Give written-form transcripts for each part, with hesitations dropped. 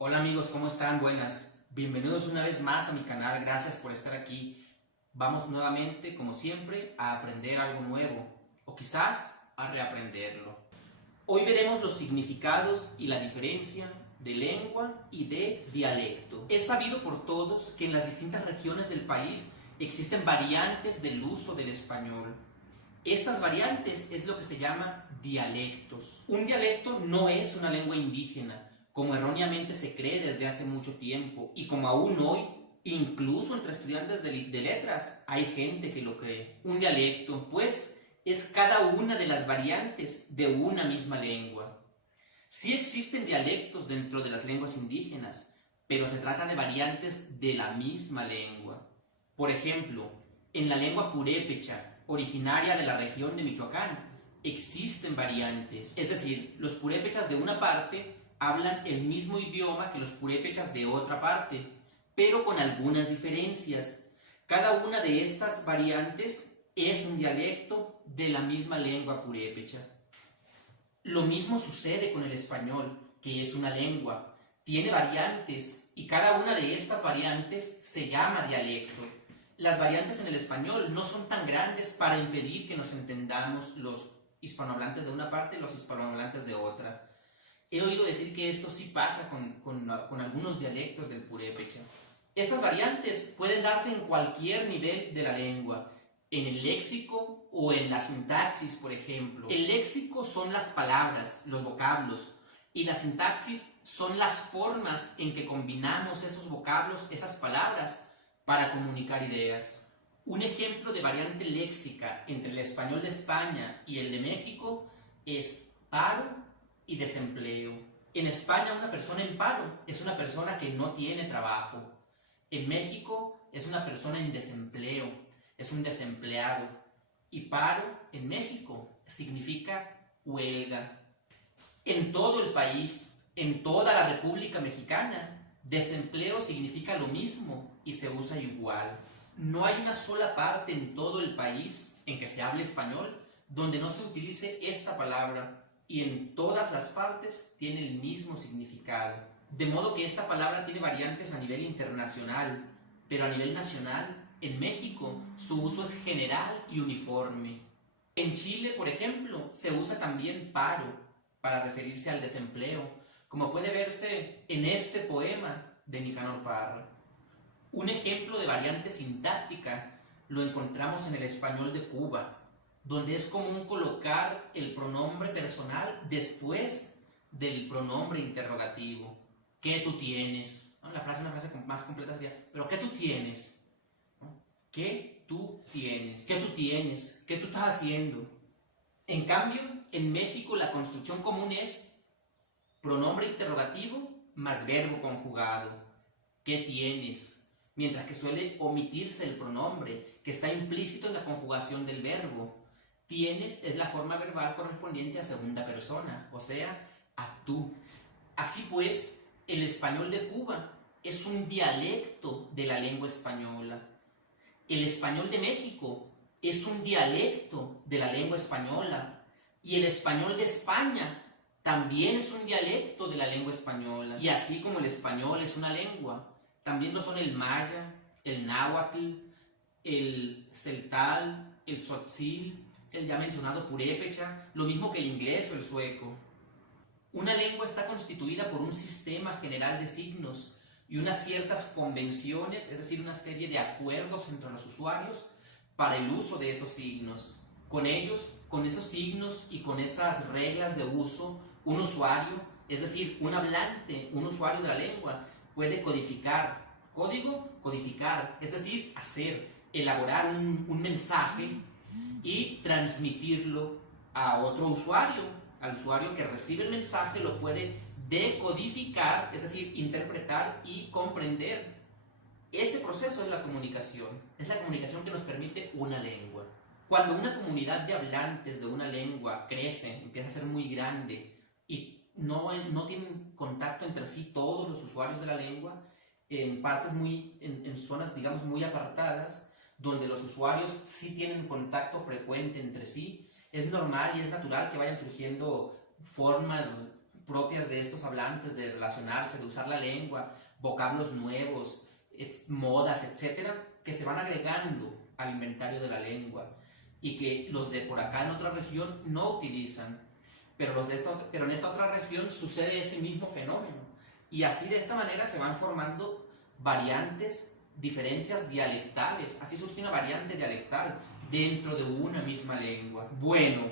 Hola amigos, ¿cómo están? Buenas. Bienvenidos una vez más a mi canal, gracias por estar aquí. Vamos nuevamente, como siempre, a aprender algo nuevo, o quizás a reaprenderlo. Hoy veremos los significados y la diferencia de lengua y de dialecto. Es sabido por todos que en las distintas regiones del país existen variantes del uso del español. Estas variantes es lo que se llama dialectos. Un dialecto no es una lengua indígena, como erróneamente se cree desde hace mucho tiempo, y como aún hoy, incluso entre estudiantes de letras, hay gente que lo cree. Un dialecto, pues, es cada una de las variantes de una misma lengua. Sí existen dialectos dentro de las lenguas indígenas, pero se trata de variantes de la misma lengua. Por ejemplo, en la lengua purépecha, originaria de la región de Michoacán, existen variantes. Es decir, los purépechas de una parte hablan el mismo idioma que los purépechas de otra parte, pero con algunas diferencias. Cada una de estas variantes es un dialecto de la misma lengua purépecha. Lo mismo sucede con el español, que es una lengua. Tiene variantes y cada una de estas variantes se llama dialecto. Las variantes en el español no son tan grandes para impedir que nos entendamos los hispanohablantes de una parte y los hispanohablantes de otra. He oído decir que esto sí pasa con algunos dialectos del purépecha. Estas variantes pueden darse en cualquier nivel de la lengua, en el léxico o en la sintaxis, por ejemplo. El léxico son las palabras, los vocablos, y la sintaxis son las formas en que combinamos esos vocablos, esas palabras, para comunicar ideas. Un ejemplo de variante léxica entre el español de España y el de México es paro y desempleo. En España una persona en paro es una persona que no tiene trabajo. En México es una persona en desempleo, es un desempleado. Y paro en México significa huelga. En todo el país, en toda la República Mexicana, desempleo significa lo mismo y se usa igual. No hay una sola parte en todo el país en que se hable español donde no se utilice esta palabra, y en todas las partes tiene el mismo significado. De modo que esta palabra tiene variantes a nivel internacional, pero a nivel nacional, en México, su uso es general y uniforme. En Chile, por ejemplo, se usa también paro para referirse al desempleo, como puede verse en este poema de Nicanor Parra. Un ejemplo de variante sintáctica lo encontramos en el español de Cuba, donde es común colocar el pronombre personal después del pronombre interrogativo. ¿Qué tú tienes? ¿No? Una frase más completa sería, ¿pero qué tú tienes? ¿No? ¿Qué tú tienes? ¿Qué tú tienes? ¿Qué tú estás haciendo? En cambio, en México la construcción común es pronombre interrogativo más verbo conjugado. ¿Qué tienes? Mientras que suele omitirse el pronombre, que está implícito en la conjugación del verbo. Tienes es la forma verbal correspondiente a segunda persona, o sea, a tú. Así pues, el español de Cuba es un dialecto de la lengua española. El español de México es un dialecto de la lengua española. Y el español de España también es un dialecto de la lengua española. Y así como el español es una lengua, también lo son el maya, el náhuatl, el celtal, el tzotzil, el ya mencionado purépecha, lo mismo que el inglés o el sueco. Una lengua está constituida por un sistema general de signos y unas ciertas convenciones, es decir, una serie de acuerdos entre los usuarios para el uso de esos signos. Con ellos, con esos signos y con esas reglas de uso, un usuario, es decir, un hablante, un usuario de la lengua, puede codificar. Código, codificar, es decir, elaborar un mensaje y transmitirlo a otro usuario. Al usuario que recibe el mensaje lo puede decodificar, es decir, interpretar y comprender. Ese proceso es la comunicación que nos permite una lengua. Cuando una comunidad de hablantes de una lengua crece, empieza a ser muy grande y no tienen contacto entre sí todos los usuarios de la lengua, en zonas, digamos, muy apartadas, donde los usuarios sí tienen contacto frecuente entre sí, es normal y es natural que vayan surgiendo formas propias de estos hablantes, de relacionarse, de usar la lengua, vocablos nuevos, modas, etcétera, que se van agregando al inventario de la lengua y que los de por acá en otra región no utilizan, pero en esta otra región sucede ese mismo fenómeno. Y así de esta manera se van formando variantes, diferencias dialectales. Así surge una variante dialectal dentro de una misma lengua. Bueno,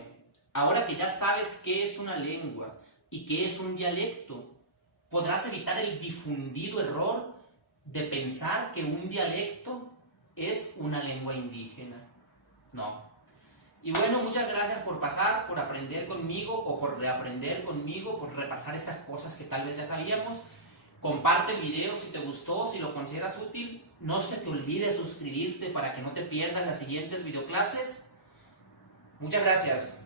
ahora que ya sabes qué es una lengua y qué es un dialecto, podrás evitar el difundido error de pensar que un dialecto es una lengua indígena. No. Y bueno, muchas gracias por pasar, por aprender conmigo o por reaprender conmigo, por repasar estas cosas que tal vez ya sabíamos. Comparte el video si te gustó, si lo consideras útil. No se te olvide suscribirte para que no te pierdas las siguientes videoclases. Muchas gracias.